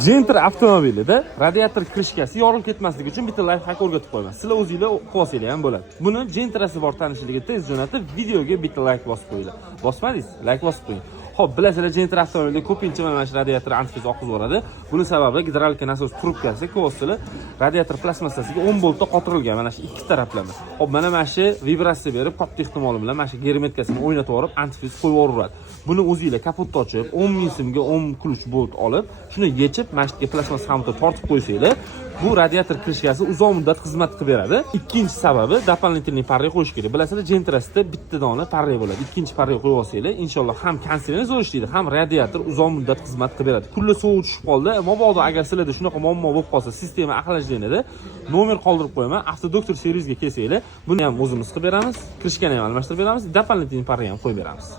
Gentra avtomobilida radiator krishkasi yorilib ketmasligi uchun bitta lifehack o'rgatib qo'yaman. Sizlar o'zingizlar o'qib olsanglar ham bo'ladi. Buni Gentrasi bor tanishligida tez jo'natib, videoga bitta like bosib qo'yinglar. Bosmadingiz? Like bosib qo'ying. Xo'p, bilasizlar, Gentra avtomobilida ko'pincha mana shu radiator antifriz oqizib yuboradi. Buni sababi gidravlika nasos trubkasi ko'rsatili radiator plastmassasiga 10 boltda qotirilgan, mana shu ikki taraflama. Xo'p, mana shu vibratsiya berib, katta ehtimol bilan mana shu germetkasini o'ynatib yuborib, antifriz qo'yib yuboradi. Buni o'zingizlar kapotni ochib, 10 ming so'mga 10 kluch bolt olib, shuni yechib, mana shu plastmas hamda tortib qo'ysanglar, bu radiator krishkasi uzoq muddat xizmat qilib beradi. Ikkinchi sababi дополнительный parra qo'yish kerak. Bilasizlar, Gentrasida bitta dona parra bo'ladi. Ikkinchi parra qo'yib olsanglar, inshaalloh ham konserni zo'r ishlaydi, ham radiator uzoq muddat xizmat qilib beradi. Kunlar sovuq tushib qoldi, mabodo agar sizlarda shunaqa muammo bo'lib qolsa, sistema aqlajlanida nomer qoldirib qo'yaman. Avtodoktor servisga kelsanglar, buni ham o'zimiz qilib beramiz, krishkani ham almashtirib beramiz, дополнительный parra ham qo'yib beramiz.